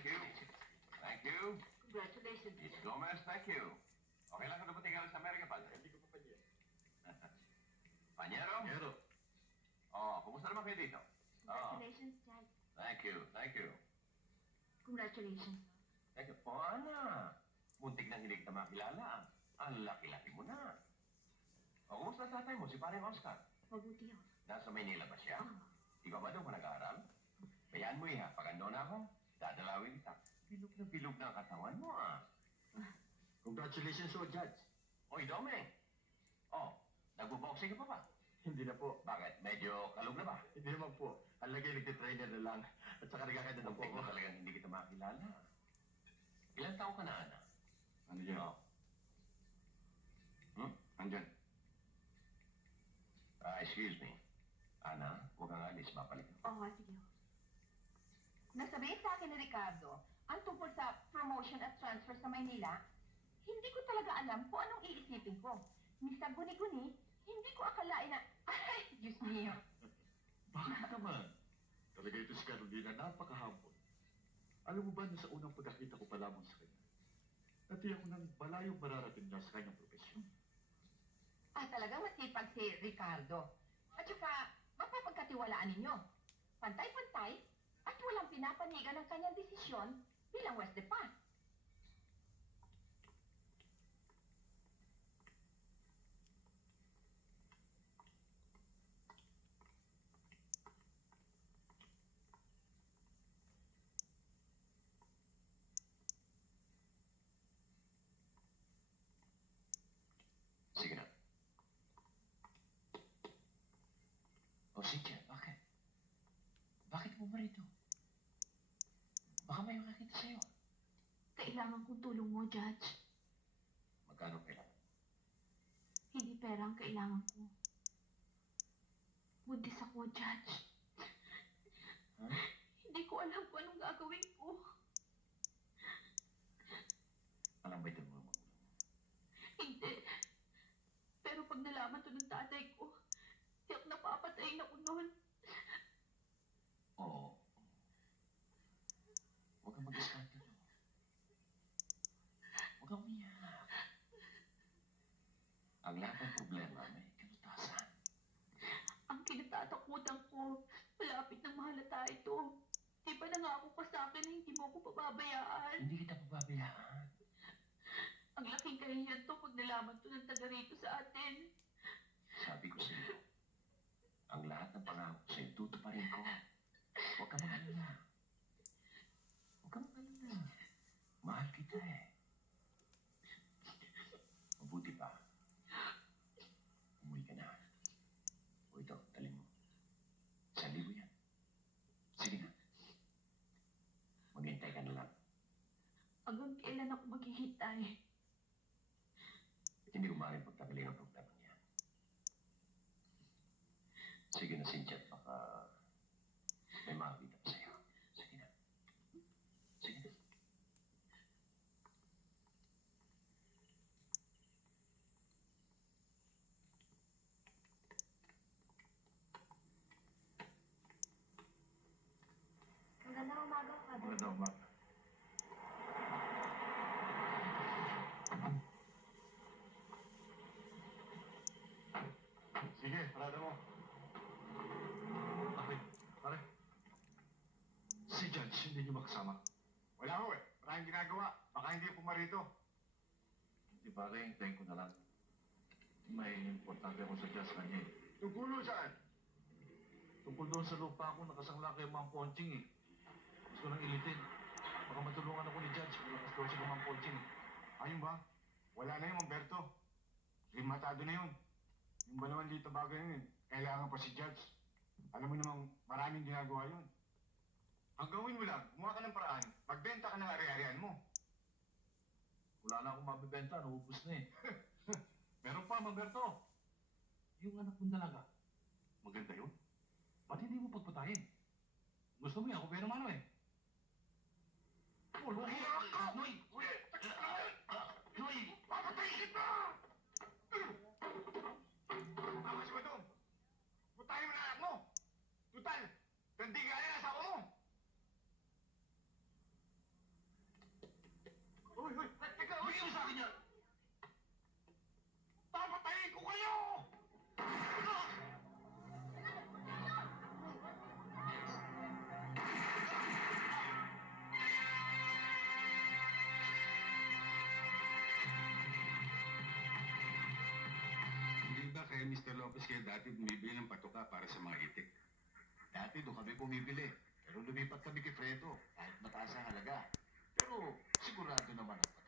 Thank you. Thank you. Congratulations. Miss Gomez, thank you. Okay lang kung dumating ka sa Amerika, Padre? Hindi ko pa pa yan. Panyero? Pero, Oh, kumusta naman kayo dito? Oh, Congratulations, Dad. thank you, thank you. Congratulations. Thank you. Oh, Ana. Muntik nang hindi kita makilala. Ang laki-laki mo na. O, kumusta ang tatay mo, si Pareng Oscar? Mabuti yun. Nasa Maynila ba siya? Oh. Ikaw ba doon ka nag-aaral? Bayaan mo iha, pag ando na ako, dadalawin kita. Bilog na ang katawan mo, ah. congratulations o, Judge. Oy, Domeng. Oh, nagbo-boxing ka pa ba? Hindi na po. Bakit? Medyo kalog na ba? Hindi naman po. Ang lagay nagtitrainer na lang. At saka nagkakita na po Muntik ako. mo talagang hindi kita makilala. Ilan taong ka na, Ana? Ano yan? Oh. Andyan. Excuse me. Ana, huwag kang alis, babalik ako. Oo, sige. Nasabihin sa akin ni Ricardo, ang tungkol sa promotion at transfer sa Maynila, hindi ko talaga alam kung anong iisipin ko. Mr. Guni-Guni, hindi ko akalain na, ay, Diyos mio. Bakit naman? Talaga ito si Carolina, napakahapon. Alam mo ba na sa unang pagkakita ko pa lamang sa kanya, natiyak ko ng malayong mararating niya sa kanyang profesyon. Talagang masipag si Ricardo. At saka, mapapagkatiwalaan ninyo. Pantay-pantay at walang pinapanigan ng kanyang desisyon bilang West Depa. Sige na. O, Cynthia, bakit? Bakit mo ba rito? Baka may makakita sa'yo. Kailangan kong tulong mo, Judge. Magkano kailangan? Hindi pera ang kailangan ko. Buntis ako, Judge. Ha? Hindi ko alam kung anong gagawin ko. Alam ba ito mga magulang mo? Hindi. Pero pag nalaman to ng tatay ko, tiyak na papatayin ako noon. Oo. Huwag kang mag-iskandalo. Huwag kang umiyak. Ang lahat ng problema may kalutasan. Ang kinatatakutan ko, malapit ng mahalata ito. Di ba nangako ka sa akin na hindi mo ako pababayaan? Hindi kita pababayaan. Ang laking kahihiyan to pag nalaman to ng taga rito sa atin. Sabi ko sa iyo, ang lahat ng pangako sa'yo, tutuparin ko. Huwag kang mag-alala. Huwag kang mag-alala. Mahal kita eh. Mabuti pa. Umuwi ka na. O ito, dali mo. 1,000 yan. Sige na. Maghintay ka na lang. Hanggang kailan ako maghihintay? Hindi ko maaaring pagtagaling ang problema niya. Sige na, Cynthia, baka may makakita pa sa'yo. Sige na. Sige na. Magandang umaga, Father. Magandang umaga. Sige, parada mo. Bakit? Pare? Si Judge, hindi niyo makasama. Wala ho eh. Maraming ginagawa. Baka hindi pumarito. Hindi pare, hintayin ko na lang. May importante ako sa Judge kanya eh. Tungkulo saan? Tungkol doon sa lupa ako, nakasangla kay Ma'am Ponching eh. Gusto ko nang ilitin. Baka matulungan ako ni Judge kung lakas daw siya kay Ma'am Ponching eh. Ayun ba? Wala na yung Umberto. Limatado na yun. Yung ba naman dito bagay na yun? Kailangan pa si Judge. Alam mo namang maraming ginagawa yun. Ang gawin mo lang, gumawa ka ng paraan, magbenta ka ng ari-arian mo. Wala na akong mabibenta, naubos na eh. Meron pa, Umberto. Yung anak mo talaga, maganda yun. Ba't hindi mo pagpatayin? Gusto mo yan, kung pero mano eh. Oh, Noy! Noy! Noy! Papatayin kita! Tawas mo doon! Putahin mo na anak mo! Tutal! Tandi ka na sa ako mo! ni Mr. Lopez kayo dati bumibili ng patuka para sa mga itik. Dati doon kami pumibili. Pero lumipat kami kay Fredo, kahit mataas ang halaga. Pero sigurado naman ako